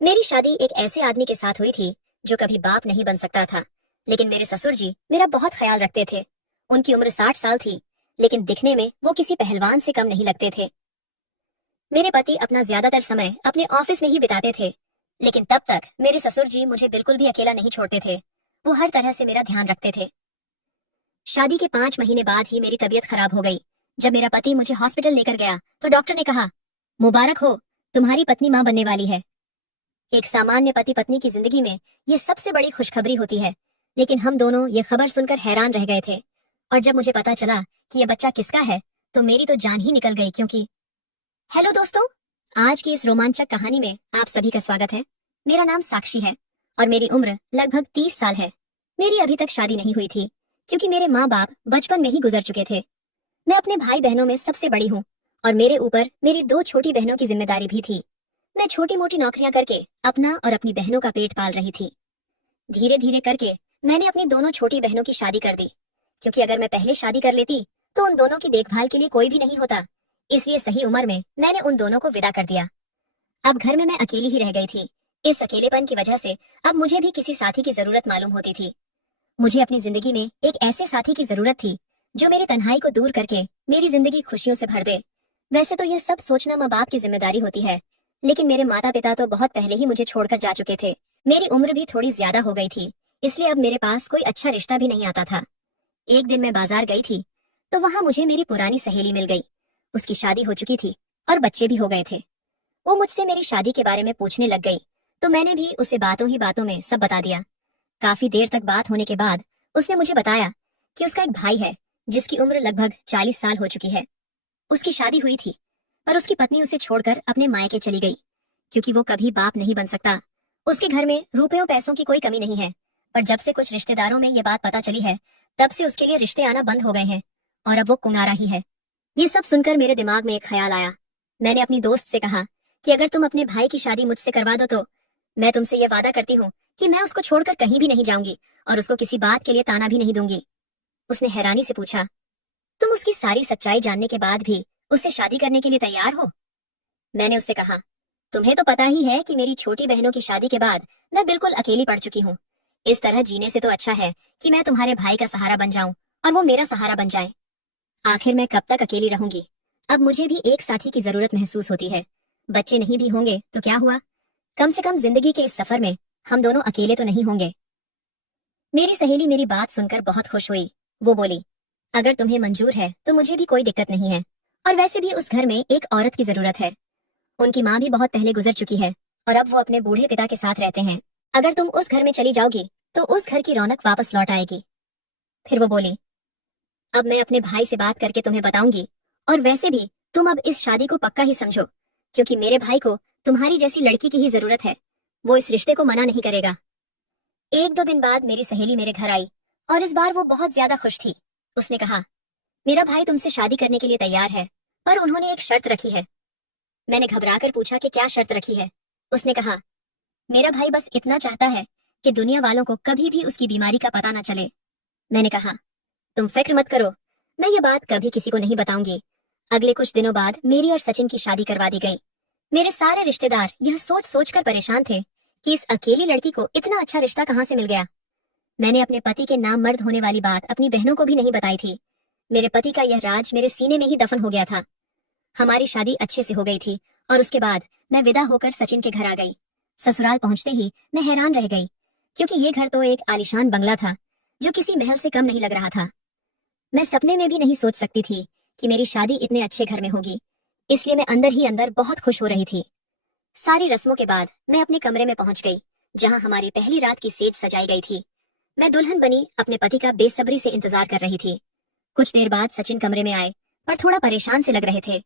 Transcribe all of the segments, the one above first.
मेरी शादी एक ऐसे आदमी के साथ हुई थी जो कभी बाप नहीं बन सकता था, लेकिन मेरे ससुर जी मेरा बहुत ख्याल रखते थे। उनकी उम्र 60 साल थी, लेकिन दिखने में वो किसी पहलवान से कम नहीं लगते थे। मेरे पति अपना ज्यादातर समय अपने ऑफिस में ही बिताते थे, लेकिन तब तक मेरे ससुर जी मुझे बिल्कुल भी अकेला नहीं छोड़ते थे। वो हर तरह से मेरा ध्यान रखते थे। शादी के 5 महीने बाद ही मेरी तबीयत खराब हो गई। जब मेरा पति मुझे हॉस्पिटल लेकर गया तो डॉक्टर ने कहा, मुबारक हो, तुम्हारी पत्नी मां बनने वाली है। एक सामान्य पति पत्नी की जिंदगी में ये सबसे बड़ी खुशखबरी होती है, लेकिन हम दोनों ये खबर सुनकर हैरान रह गए थे। और जब मुझे पता चला कि यह बच्चा किसका है, तो मेरी तो जान ही निकल गई। क्योंकि हेलो दोस्तों, आज की इस रोमांचक कहानी में आप सभी का स्वागत है। मेरा नाम साक्षी है और मेरी उम्र लगभग 30 साल है। मेरी अभी तक शादी नहीं हुई थी, क्योंकि मेरे माँ बाप बचपन में ही गुजर चुके थे। मैं अपने भाई बहनों में सबसे बड़ी हूँ और मेरे ऊपर मेरी 2 छोटी बहनों की जिम्मेदारी भी थी। मैं छोटी मोटी नौकरियां करके अपना और अपनी बहनों का पेट पाल रही थी। धीरे धीरे करके मैंने अपनी दोनों छोटी बहनों की शादी कर दी, क्योंकि अगर मैं पहले शादी कर लेती तो उन दोनों की देखभाल के लिए कोई भी नहीं होता। इसलिए सही उम्र में मैंने उन दोनों को विदा कर दिया। अब घर में मैं अकेली ही रह गई थी। इस अकेलेपन की वजह से अब मुझे भी किसी साथी की जरूरत मालूम होती थी। मुझे अपनी जिंदगी में एक ऐसे साथी की जरूरत थी जो मेरी तन्हाई को दूर करके मेरी जिंदगी खुशियों से भर दे। वैसे तो यह सब सोचना माँ बाप की जिम्मेदारी होती है, लेकिन मेरे माता पिता तो बहुत पहले ही मुझे छोड़कर जा चुके थे। मेरी उम्र भी थोड़ी ज्यादा हो गई थी, इसलिए अब मेरे पास कोई अच्छा रिश्ता भी नहीं आता था। एक दिन मैं बाजार गई थी, तो वहां मुझे मेरी पुरानी सहेली मिल गई। उसकी शादी हो चुकी थी और बच्चे भी हो गए थे। वो मुझसे मेरी शादी के बारे में पूछने लग गई, तो मैंने भी उसे बातों ही बातों में सब बता दिया। काफी देर तक बात होने के बाद उसने मुझे बताया कि उसका एक भाई है जिसकी उम्र लगभग 40 साल हो चुकी है। उसकी शादी हुई थी, पर उसकी पत्नी उसे छोड़कर अपने मायके चली गई, क्योंकि वो कभी बाप नहीं बन सकता। उसके घर में रुपयों पैसों की कोई कमी नहीं है, पर जब से कुछ रिश्तेदारों में ये बात पता चली है, तब से उसके लिए रिश्ते आना बंद हो गए हैं और अब वो कुंवारा ही है। ये सब सुनकर मेरे दिमाग में एक ख्याल आया। मैंने अपनी दोस्त से कहा कि अगर तुम अपने भाई की शादी मुझसे करवा दो तो मैं तुमसे ये वादा करती हूँ कि मैं उसको छोड़कर कहीं भी नहीं जाऊंगी और उसको किसी बात के लिए ताना भी नहीं दूंगी। उसने हैरानी से पूछा, तुम उसकी सारी सच्चाई जानने के बाद भी उससे शादी करने के लिए तैयार हो? मैंने उससे कहा, तुम्हें तो पता ही है कि मेरी छोटी बहनों की शादी के बाद मैं बिल्कुल अकेली पड़ चुकी हूँ। इस तरह जीने से तो अच्छा है कि मैं तुम्हारे भाई का सहारा बन जाऊं और वो मेरा सहारा बन जाए। आखिर मैं कब तक अकेली रहूंगी? अब मुझे भी एक साथी की जरूरत महसूस होती है। बच्चे नहीं भी होंगे तो क्या हुआ, कम से कम जिंदगी के इस सफर में हम दोनों अकेले तो नहीं होंगे। मेरी सहेली मेरी बात सुनकर बहुत खुश हुई। वो बोली, अगर तुम्हें मंजूर है तो मुझे भी कोई दिक्कत नहीं है। और वैसे भी उस घर में एक औरत की जरूरत है। उनकी माँ भी बहुत पहले गुजर चुकी है और अब वो अपने बूढ़े पिता के साथ रहते हैं। अगर तुम उस घर में चली जाओगी तो उस घर की रौनक वापस लौट आएगी। फिर वो बोली, अब मैं अपने भाई से बात करके तुम्हें बताऊंगी। और वैसे भी तुम अब इस शादी को पक्का ही समझो, क्योंकि मेरे भाई को तुम्हारी जैसी लड़की की ही जरूरत है। वो इस रिश्ते को मना नहीं करेगा। 1-2 दिन बाद मेरी सहेली मेरे घर आई और इस बार वो बहुत ज्यादा खुश थी। उसने कहा, मेरा भाई तुमसे शादी करने के लिए तैयार है, पर उन्होंने एक शर्त रखी है। मैंने घबराकर पूछा कि क्या शर्त रखी है? उसने कहा, मेरा भाई बस इतना चाहता है कि दुनिया वालों को कभी भी उसकी बीमारी का पता न चले। मैंने कहा, तुम फिक्र मत करो, मैं ये बात कभी किसी को नहीं बताऊंगी। अगले कुछ दिनों बाद मेरी और सचिन की शादी करवा दी गई। मेरे सारे रिश्तेदार यह सोच सोच कर परेशान थे कि इस अकेली लड़की को इतना अच्छा रिश्ता कहाँ से मिल गया। मैंने अपने पति के नाम मर्द होने वाली बात अपनी बहनों को भी नहीं बताई थी। मेरे पति का यह राज मेरे सीने में ही दफन हो गया था। हमारी शादी अच्छे से हो गई थी और उसके बाद मैं विदा होकर सचिन के घर आ गई। ससुराल पहुंचते ही मैं हैरान रह गई, क्योंकि ये घर तो एक आलीशान बंगला था जो किसी महल से कम नहीं लग रहा था। मैं सपने में भी नहीं सोच सकती थी कि मेरी शादी इतने अच्छे घर में होगी, इसलिए मैं अंदर ही अंदर बहुत खुश हो रही थी। सारी रस्मों के बाद मैं अपने कमरे में पहुंच गई, जहां हमारी पहली रात की सेज सजाई गई थी। मैं दुल्हन बनी अपने पति का बेसब्री से इंतजार कर रही थी। कुछ देर बाद सचिन कमरे में आए, पर थोड़ा परेशान से लग रहे थे।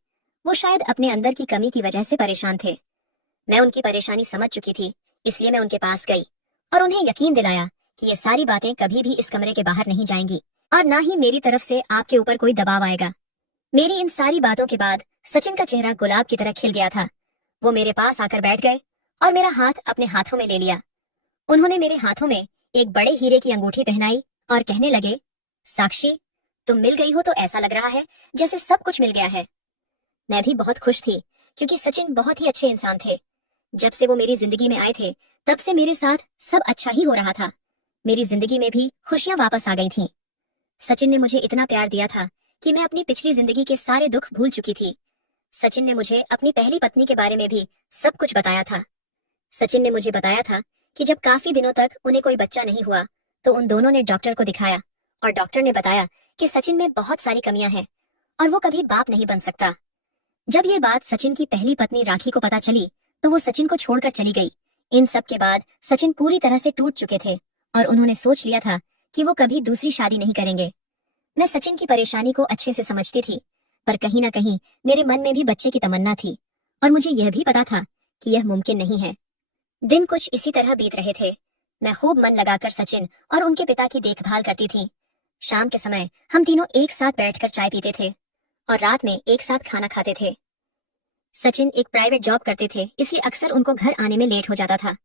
वो शायद अपने अंदर की कमी की वजह से परेशान थे। मैं उनकी परेशानी समझ चुकी थी, इसलिए मैं उनके पास गई और उन्हें यकीन दिलाया कि ये सारी बातें कभी भी इस कमरे के बाहर नहीं जाएंगी और ना ही मेरी तरफ से आपके ऊपर कोई दबाव आएगा। मेरी इन सारी बातों के बाद सचिन का चेहरा गुलाब की तरह खिल गया था। वो मेरे पास आकर बैठ गए और मेरा हाथ अपने हाथों में ले लिया। उन्होंने मेरे हाथों में एक बड़े हीरे की अंगूठी पहनाई और कहने लगे, साक्षी, तुम मिल गई हो तो ऐसा लग रहा है जैसे सब कुछ मिल गया है। मैं भी बहुत खुश थी, क्योंकि सचिन बहुत ही अच्छे इंसान थे। जब से वो मेरी जिंदगी में आए थे, तब से मेरे साथ सब अच्छा ही हो रहा था। मेरी जिंदगी में भी खुशियां वापस आ गई थीं। सचिन ने मुझे इतना प्यार दिया था कि मैं अपनी पिछली जिंदगी के सारे दुख भूल चुकी थी। सचिन ने मुझे अपनी पहली पत्नी के बारे में भी सब कुछ बताया था। सचिन ने मुझे बताया था कि जब काफी दिनों तक उन्हें कोई बच्चा नहीं हुआ, तो उन दोनों ने डॉक्टर को दिखाया और डॉक्टर ने बताया कि सचिन में बहुत सारी कमियां हैं और वो कभी बाप नहीं बन सकता। जब ये बात सचिन की पहली पत्नी राखी को पता चली, तो वो सचिन को छोड़कर चली गई। इन सब के बाद सचिन पूरी तरह से टूट चुके थे और उन्होंने सोच लिया था कि वो कभी दूसरी शादी नहीं करेंगे। मैं सचिन की परेशानी को अच्छे से समझती थी, पर कहीं ना कहीं मेरे मन में भी बच्चे की तमन्ना थी और मुझे यह भी पता था कि यह मुमकिन नहीं है। दिन कुछ इसी तरह बीत रहे थे। मैं खूब मन लगाकर सचिन और उनके पिता की देखभाल करती थी। शाम के समय हम तीनों एक साथ बैठकर चाय पीते थे और रात में एक साथ खाना खाते थे। सचिन एक प्राइवेट जॉब करते थे, इसलिए अक्सर उनको घर आने में लेट हो जाता था।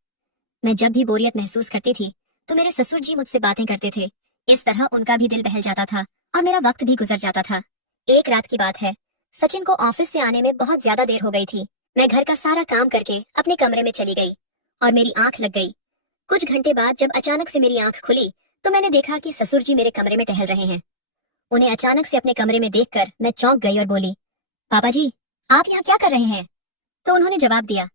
मैं जब भी बोरियत महसूस करती थी, तो मेरे ससुर जी मुझसे बातें करते थे। इस तरह उनका भी दिल बहल जाता था और मेरा वक्त भी गुजर जाता था। एक रात की बात है, सचिन को ऑफिस से आने में बहुत ज्यादा देर हो गई थी। मैं घर का सारा काम करके अपने कमरे में चली गई और मेरी आंख लग गई। कुछ घंटे बाद जब अचानक से मेरी आंख खुली, तो मैंने देखा कि ससुर जी मेरे कमरे में टहल रहे हैं। उन्हें अचानक से अपने कमरे में देखकर मैं चौंक गई और बोली, पापा जी, आप यहाँ क्या कर रहे हैं? तो उन्होंने जवाब दिया,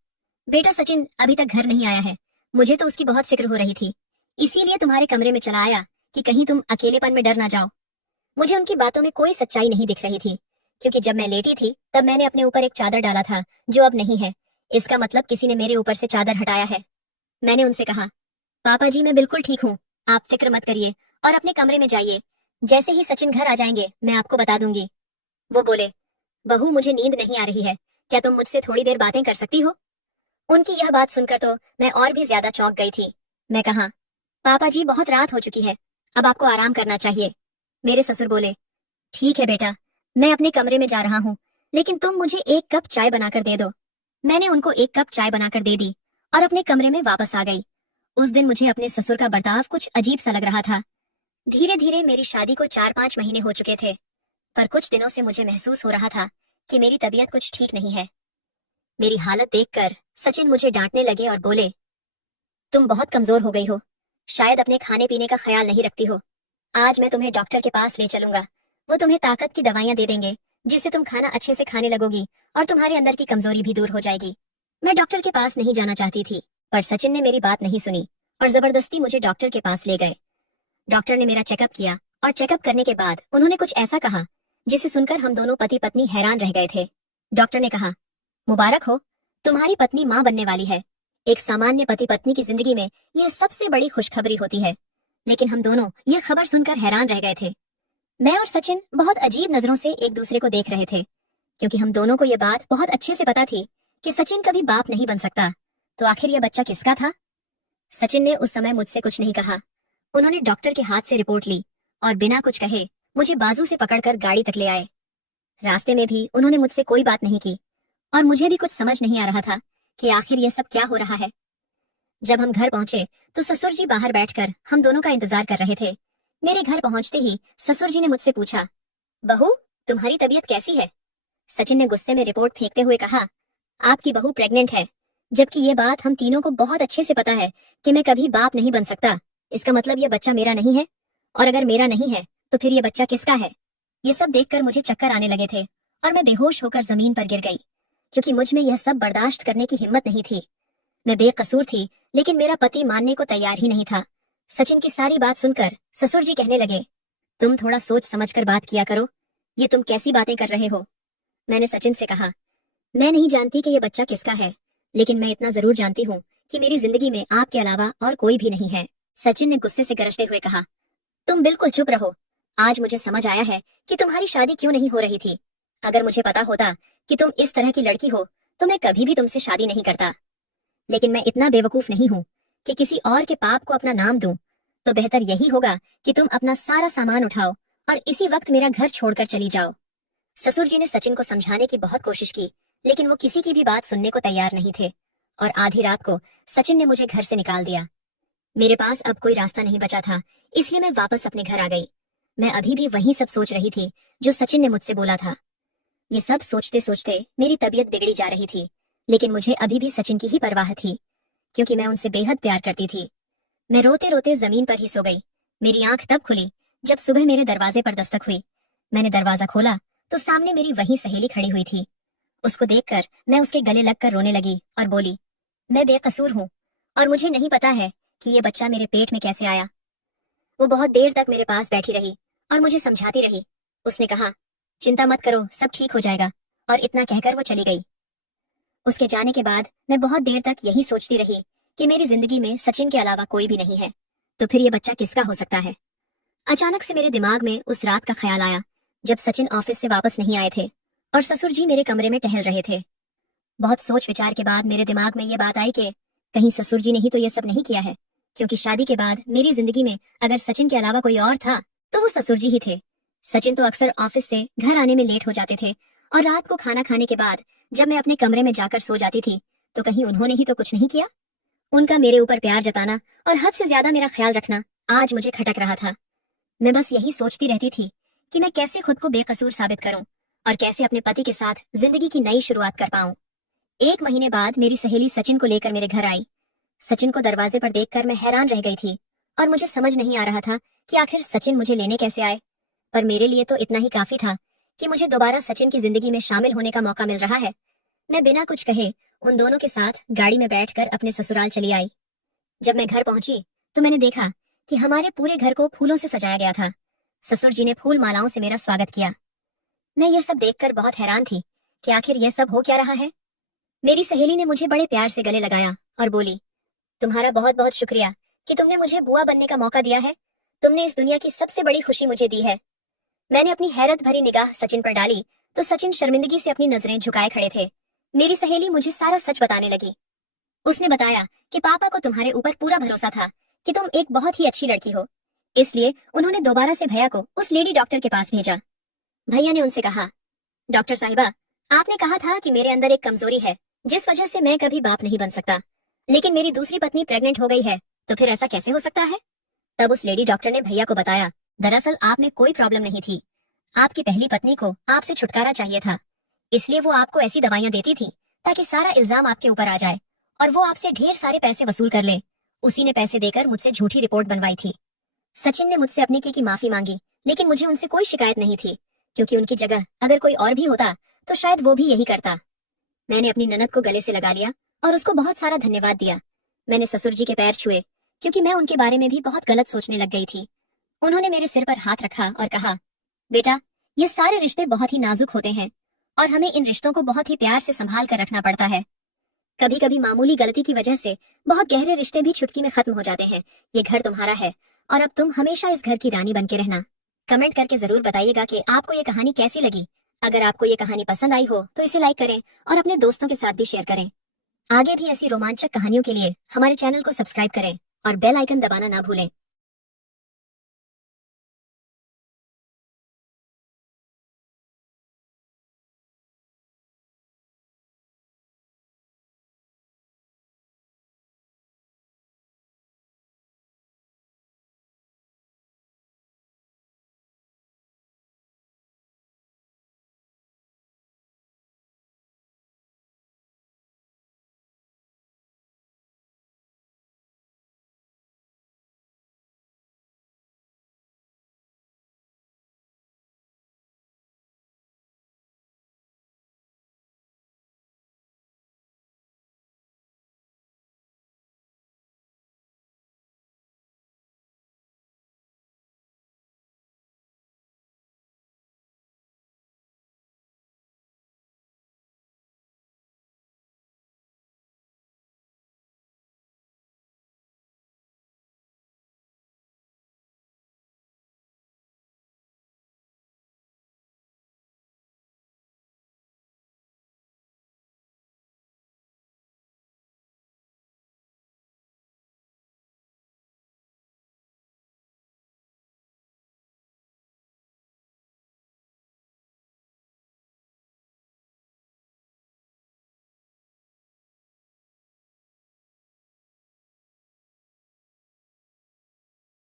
बेटा सचिन अभी तक घर नहीं आया है। मुझे तो उसकी बहुत फिक्र हो रही थी, इसीलिए तुम्हारे कमरे में चला आया कि कहीं तुम अकेलेपन में डर ना जाओ। मुझे उनकी बातों में कोई सच्चाई नहीं दिख रही थी, क्योंकि जब मैं लेटी थी तब मैंने अपने ऊपर एक चादर डाला था जो अब नहीं है। इसका मतलब किसी ने मेरे ऊपर से चादर हटाया है। मैंने उनसे कहा, पापा जी मैं बिल्कुल ठीक हूँ, आप फिक्र मत करिए और अपने कमरे में जाइए। जैसे ही सचिन घर आ जाएंगे मैं आपको बता दूंगी। वो बोले, बहू मुझे नींद नहीं आ रही है, क्या तुम मुझसे थोड़ी देर बातें कर सकती हो? उनकी यह बात सुनकर तो मैं और भी ज्यादा चौंक गई थी। मैं कहा, पापा जी बहुत रात हो चुकी है, अब आपको आराम करना चाहिए। मेरे ससुर बोले, ठीक है बेटा, मैं अपने कमरे में जा रहा हूँ, लेकिन तुम मुझे एक कप चाय बनाकर दे दो। मैंने उनको एक कप चाय बनाकर दे दी और अपने कमरे में वापस आ गई। उस दिन मुझे अपने ससुर का बर्ताव कुछ अजीब सा लग रहा था। धीरे धीरे मेरी शादी को 4-5 महीने हो चुके थे, पर कुछ दिनों से मुझे महसूस हो रहा था कि मेरी तबीयत कुछ ठीक नहीं है। मेरी हालत देखकर सचिन मुझे डांटने लगे और बोले, तुम बहुत कमजोर हो गई हो, शायद अपने खाने पीने का ख्याल नहीं रखती हो। आज मैं तुम्हें डॉक्टर के पास ले चलूंगा, वो तुम्हें ताकत की दवाइयां दे देंगे, जिससे तुम खाना अच्छे से खाने लगोगी और तुम्हारे अंदर की कमजोरी भी दूर हो जाएगी। मैं डॉक्टर के पास नहीं जाना चाहती थी, पर सचिन ने मेरी बात नहीं सुनी और जबरदस्ती मुझे डॉक्टर के पास ले गए। डॉक्टर ने मेरा चेकअप किया और चेकअप करने के बाद उन्होंने कुछ ऐसा कहा जिसे सुनकर हम दोनों पति पत्नी हैरान रह गए थे। डॉक्टर ने कहा, मुबारक हो, तुम्हारी पत्नी मां बनने वाली है। एक सामान्य पति पत्नी की जिंदगी में यह सबसे बड़ी खुशखबरी होती है। लेकिन हम दोनों यह खबर सुनकर हैरान रह गए थे। मैं और सचिन बहुत अजीब नजरों से एक दूसरे को देख रहे थे, क्योंकि हम दोनों को यह बात बहुत अच्छे से पता थी कि सचिन कभी बाप नहीं बन सकता। तो आखिर यह बच्चा किसका था? सचिन ने उस समय मुझसे कुछ नहीं कहा। उन्होंने डॉक्टर के हाथ से रिपोर्ट ली और बिना कुछ कहे मुझे बाजू से पकड़कर गाड़ी तक ले आए। रास्ते में भी उन्होंने मुझसे कोई बात नहीं की और मुझे भी कुछ समझ नहीं आ रहा था कि आखिर यह सब क्या हो रहा है। जब हम घर पहुंचे तो ससुर जी बाहर बैठकर हम दोनों का इंतजार कर रहे थे। मेरे घर पहुंचते ही ससुर जी ने मुझसे पूछा, बहू तुम्हारी तबीयत कैसी है? सचिन ने गुस्से में रिपोर्ट फेंकते हुए कहा, आपकी बहू प्रेग्नेंट है, जबकि ये बात हम तीनों को बहुत अच्छे से पता है कि मैं कभी बाप नहीं बन सकता। इसका मतलब यह बच्चा मेरा नहीं है, और अगर मेरा नहीं है तो फिर यह बच्चा किसका है? ये सब देखकर मुझे चक्कर आने लगे थे और मैं बेहोश होकर जमीन पर गिर गई, क्योंकि मुझ में यह सब बर्दाश्त करने की हिम्मत नहीं थी। मैं बेकसूर थी, लेकिन मेरा पति मानने को तैयार ही नहीं था। सचिन की सारी बात सुनकर ससुर जी कहने लगे, तुम थोड़ा सोच समझकर बात किया करो, ये तुम कैसी बातें कर रहे हो? मैंने सचिन से कहा, मैं नहीं जानती कि यह बच्चा किसका है, लेकिन मैं इतना जरूर जानती हूँ कि मेरी जिंदगी में आपके अलावा और कोई भी नहीं है। सचिन ने गुस्से से गरजते हुए कहा, तुम बिल्कुल चुप रहो। आज मुझे समझ आया है कि तुम्हारी शादी क्यों नहीं हो रही थी। अगर मुझे पता होता कि तुम इस तरह की लड़की हो तो मैं कभी भी तुमसे शादी नहीं करता। लेकिन मैं इतना बेवकूफ नहीं हूँ कि किसी और के पाप को अपना नाम दूं। तो बेहतर यही होगा कि तुम अपना सारा सामान उठाओ और इसी वक्त मेरा घर छोड़कर चली जाओ। ससुर जी ने सचिन को समझाने की बहुत कोशिश की, लेकिन वो किसी की भी बात सुनने को तैयार नहीं थे और आधी रात को सचिन ने मुझे घर से निकाल दिया। मेरे पास अब कोई रास्ता नहीं बचा था, इसलिए मैं वापस अपने घर आ गई। मैं अभी भी वही सब सोच रही थी जो सचिन ने मुझसे बोला था। ये सब सोचते सोचते मेरी तबीयत बिगड़ी जा रही थी। लेकिन मुझे अभी भी सचिन की ही परवाह थी, क्योंकि मैं उनसे बेहद प्यार करती थी। मैं रोते रोते जमीन पर ही सो गई। मेरी आंख तब खुली जब सुबह मेरे दरवाजे पर दस्तक हुई। मैंने दरवाजा खोला तो सामने मेरी वही सहेली खड़ी हुई थी। उसको देखकर मैं उसके गले लगकर रोने लगी और बोली, मैं बेकसूर हूँ और मुझे नहीं पता है कि ये बच्चा मेरे पेट में कैसे आया। वो बहुत देर तक मेरे पास बैठी रही और मुझे समझाती रही। उसने कहा, चिंता मत करो, सब ठीक हो जाएगा, और इतना कहकर वो चली गई। उसके जाने के बाद मैं बहुत देर तक यही सोचती रही कि मेरी जिंदगी में सचिन के अलावा कोई भी नहीं है, तो फिर ये बच्चा किसका हो सकता है। अचानक से मेरे दिमाग में उस रात का ख्याल आया जब सचिन ऑफिस से वापस नहीं आए थे और ससुर जी मेरे कमरे में टहल रहे थे। बहुत सोच विचार के बाद मेरे दिमाग में ये बात आई कि कहीं ससुर जी ने ही तो ये सब नहीं किया है, क्योंकि शादी के बाद मेरी जिंदगी में अगर सचिन के अलावा कोई और था तो वो ससुर जी ही थे। सचिन तो अक्सर ऑफिस से घर आने में लेट हो जाते थे और रात को खाना खाने के बाद जब मैं अपने कमरे में जाकर सो जाती थी तो कहीं उन्होंने ही तो कुछ नहीं किया। उनका मेरे ऊपर प्यार जताना और हद से ज्यादा मेरा ख्याल रखना आज मुझे खटक रहा था। मैं बस यही सोचती रहती थी कि मैं कैसे खुद को बेकसूर साबित करूं और कैसे अपने पति के साथ जिंदगी की नई शुरुआत कर पाऊं। 1 महीने बाद मेरी सहेली सचिन को लेकर मेरे घर आई। सचिन को दरवाजे पर देखकर मैं हैरान रह गई थी और मुझे समझ नहीं आ रहा था कि आखिर सचिन मुझे लेने कैसे आए। पर मेरे लिए तो इतना ही काफी था कि मुझे दोबारा सचिन की जिंदगी में शामिल होने का मौका मिल रहा है। मैं बिना कुछ कहे उन दोनों के साथ गाड़ी में बैठकर अपने ससुराल चली आई। जब मैं घर पहुंची तो मैंने देखा कि हमारे पूरे घर को फूलों से सजाया गया था। ससुर जी ने फूल मालाओं से मेरा स्वागत किया। मैं ये सब देखकर बहुत हैरान थी कि आखिर यह सब हो क्या रहा है। मेरी सहेली ने मुझे बड़े प्यार से गले लगाया और बोली, तुम्हारा बहुत बहुत शुक्रिया कि तुमने मुझे बुआ बनने का मौका दिया है। तुमने इस दुनिया की सबसे बड़ी खुशी मुझे दी है। मैंने अपनी हैरत भरी निगाह सचिन पर डाली तो सचिन शर्मिंदगी से अपनी नजरें झुकाए खड़े थे। मेरी सहेली मुझे सारा सच बताने लगी। उसने बताया कि पापा को तुम्हारे ऊपर पूरा भरोसा था कि तुम एक बहुत ही अच्छी लड़की हो, इसलिए उन्होंने दोबारा से भैया को उस लेडी डॉक्टर के पास भेजा। भैया ने उनसे कहा, डॉक्टर साहिबा, आपने कहा था कि मेरे अंदर एक कमजोरी है जिस वजह से मैं कभी बाप नहीं बन सकता, लेकिन मेरी दूसरी पत्नी प्रेग्नेंट हो गई है, तो फिर ऐसा कैसे हो सकता है। तब उस लेडी डॉक्टर ने भैया को बताया, दरअसल आप में कोई प्रॉब्लम नहीं थी। आपकी पहली पत्नी को आपसे छुटकारा चाहिए था, इसलिए वो आपको ऐसी दवाइयां देती थी ताकि सारा इल्जाम आपके ऊपर आ जाए और वो आपसे ढेर सारे पैसे वसूल कर ले। उसी ने पैसे देकर मुझसे झूठी रिपोर्ट बनवाई थी। सचिन ने मुझसे अपनी की माफी मांगी, लेकिन मुझे उनसे कोई शिकायत नहीं थी, क्योंकि उनकी जगह अगर कोई और भी होता तो शायद वो भी यही करता। मैंने अपनी ननद को गले से लगा लिया और उसको बहुत सारा धन्यवाद दिया। मैंने ससुर जी के पैर छुए, क्योंकि मैं उनके बारे में भी बहुत गलत सोचने लग गई थी। उन्होंने मेरे सिर पर हाथ रखा और कहा, बेटा, ये सारे रिश्ते बहुत ही नाजुक होते हैं और हमें इन रिश्तों को बहुत ही प्यार से संभाल कर रखना पड़ता है। कभी कभी मामूली गलती की वजह से बहुत गहरे रिश्ते भी चुटकी में खत्म हो जाते हैं। ये घर तुम्हारा है और अब तुम हमेशा इस घर की रानी बन के रहना। कमेंट करके जरूर बताइएगा कि आपको ये कहानी कैसी लगी। अगर आपको ये कहानी पसंद आई हो तो इसे लाइक करें और अपने दोस्तों के साथ भी शेयर करें। आगे भी ऐसी रोमांचक कहानियों के लिए हमारे चैनल को सब्सक्राइब करें और बेल आइकन दबाना ना भूलें।